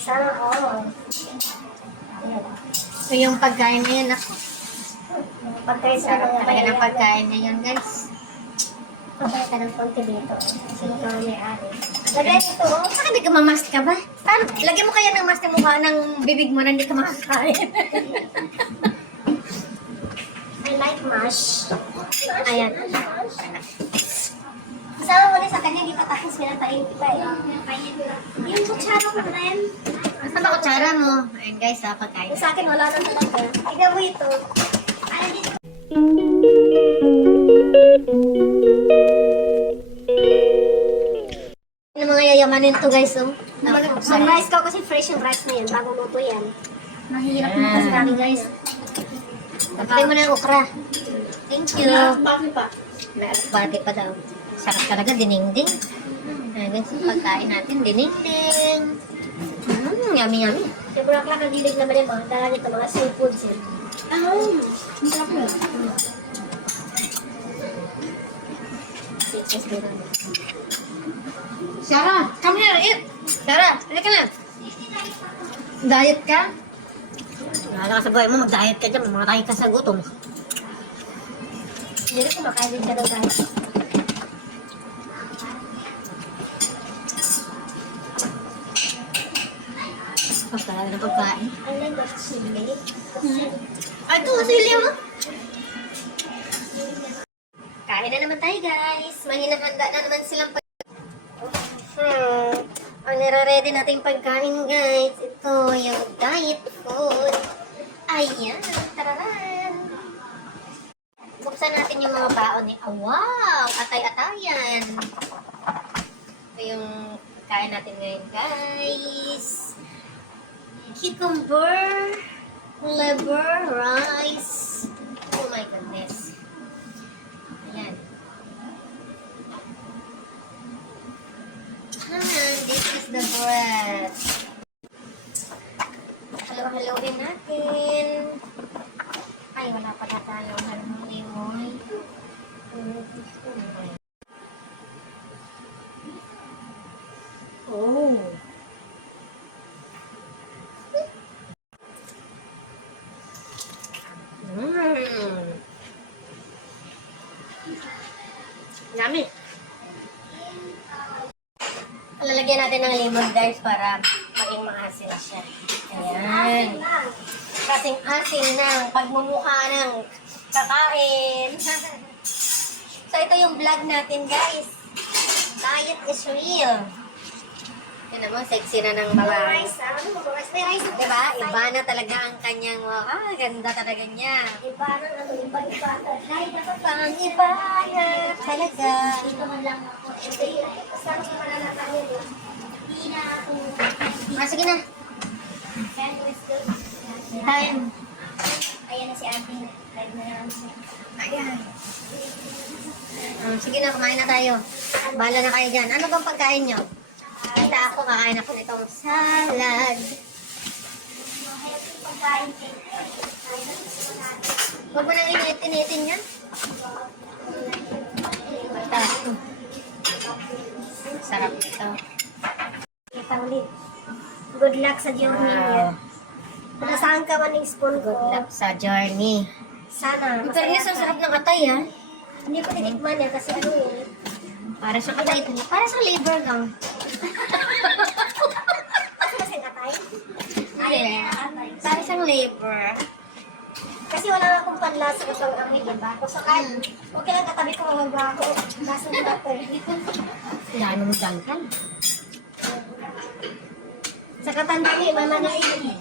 Sana all. So yung pagkain na yun, ako. Pagkain sa Sarap mga talaga ng pagkain na yun, guys. Pagkain ka ng konti dito. Kasi ikaw ang may-ari. Lagay ito, oh. Saka hindi ka mamask ka ba? Paano? Lagyan mo kaya ng mask ng mukha ng bibig mo na hindi ka makakain. I like mash. Ayan. Isama mo na sa kanya dito tapos pinapain kita eh. Yung kutsara mo na yan. Saan ba kutsara mo? Ayan guys, pagkain. Yung sa akin wala na talaga. Tignan mo ito. Ano dito? Ano mga yayamanin to guys, oh? Mag-rice ka kasi fresh yung rice na yan. Bago luto yan. Mahirap na kasi kami guys. Tapay mo na yung okra. Thank you. Bakit pa? May alakbati pa daw. Sarap talaga, dinengding. Ayan guys, yung pagkain natin, dinengding. Yummy, yummy. Yung bulaklak ang gilig naman yung mga dala nito, mga seafoods yan. Masarap na. Yes, meron. Sarah, come here, eat. Sarah, halika na. Diet ka? Wala ka sa buhay mo, mag-diet ka dyan. Mamatay ka sa gutom. Hindi na kumakain din ka daw guys. Mas talaga ng pagkain. I like that chili. Ay, ito, sili mo. Kain na naman tayo, guys. Mahinahanda na naman silang Ang nire-ready nating pagkain, guys. Ito, yung diet food. Ayan, tararan. Buksan natin yung mga baon ni wow! Atay-atayan. Ito yung kain natin ngayon, guys. Cucumber, liver, rice. Oh my goodness. Ayan. And this is the bread. Halo-haloin natin. Ay, wala pa na tayo. Halo-haloin mo. Oh. Yummy. Lalagyan natin ng lemon guys para maging maasin siya. Ayan. Kasing asin ng pagmumukha ng kakain. So ito yung vlog natin guys. Diet is real. Yan naman, sexy na ng mga Rice, ano mo? Rice, may rice. diba? Iba na talaga ang kanyang ganda talaga niya. Iba na, ano, iba. Kahit ako Pang iba na talaga. dito man lang ako. Saan ko malalaman yun eh. Hindi na ako. Sige na. Sandwich doon. Time. Ayan na si ate. Live na naman siya. Ayan. Sige na, kumain na tayo. Bahala na kayo dyan. Ano bang pagkain nyo? Kita ako, kakain ako nitong salad. Pagkain din. Huwag mo nang init-initin yan. Basta. Sarap ito. Kita ulit. Good luck sa journey niya. Kung saan ka man yung spoon ko. Good luck sa journey. Sana. Pero yun, ang sarap ng atay, ha? Hindi ko tinikman yan kasi ano yun. Para sa atay. Para sa liver lang. Kasi atay. Hindi. Para sa liver. Kasi wala nga akong panlasa ko pang amoy, diba? Kung sakain, okay lang katabi ko mga ako. Lasa ng butter. Lalo mo dangkan. Sa katanda niya, mama na yun.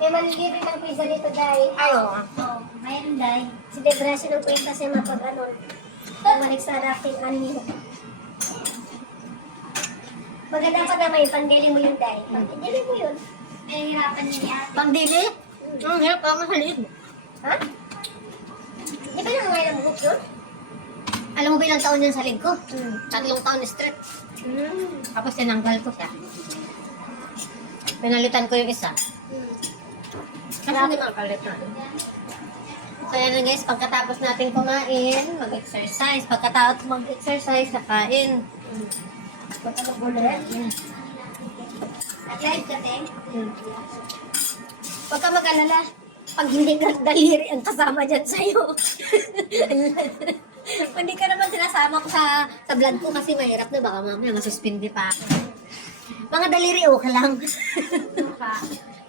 May malilibre ng pizza dito dahil. Ayo. Oo, mayroon dahil. Si Debrasio ng kwenta siya mapag-ano. Bumalik sa dating anime. Maganda pa naman yung pang-deli mo yung dahil. Pang-deli mo yun. Pinahirapan niya ni ate. Pangdili? Ang hirap pa masaliit. Ha? Di ba nang ngayon ang buhok yun? Alam mo ba ilang taon yan sa leg ko? 3 taon straight. Tapos tinanggal ko siya. Pinalitan ko yung isa. Kasi hindi makapalit na. So yan na guys, pagkatapos natin kumain, mag-exercise. Pagkatapos mag-exercise, nakain. Pagkakabulan. Live ka, te? Huwag ka mag-alala. Pag hindi ka daliri ang kasama dyan sa'yo. Hindi ka naman sinasama ko sa vlog ko kasi mahirap na. Baka mamaya masuspindi pa ako. Mga daliri, okay lang.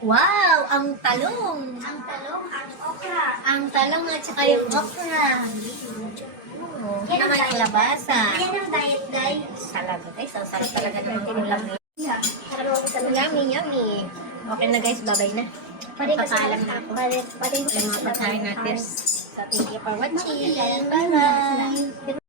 Wow! Ang talong! Ang talong, ang okra. Ang talong at saka yung okra. Oh, Yan ang naman yung diet. labasa. Yan ang diet, guys. Talaga guys, ang sarap talaga ng ulam niya. Yeah. Karong sa Yummy, yummy. Okay na guys, babay na. Pare kasi Papaalam na ako. Pare Yung mga pagkain natin. Yes. So, thank you for watching. Bye. Bye-bye.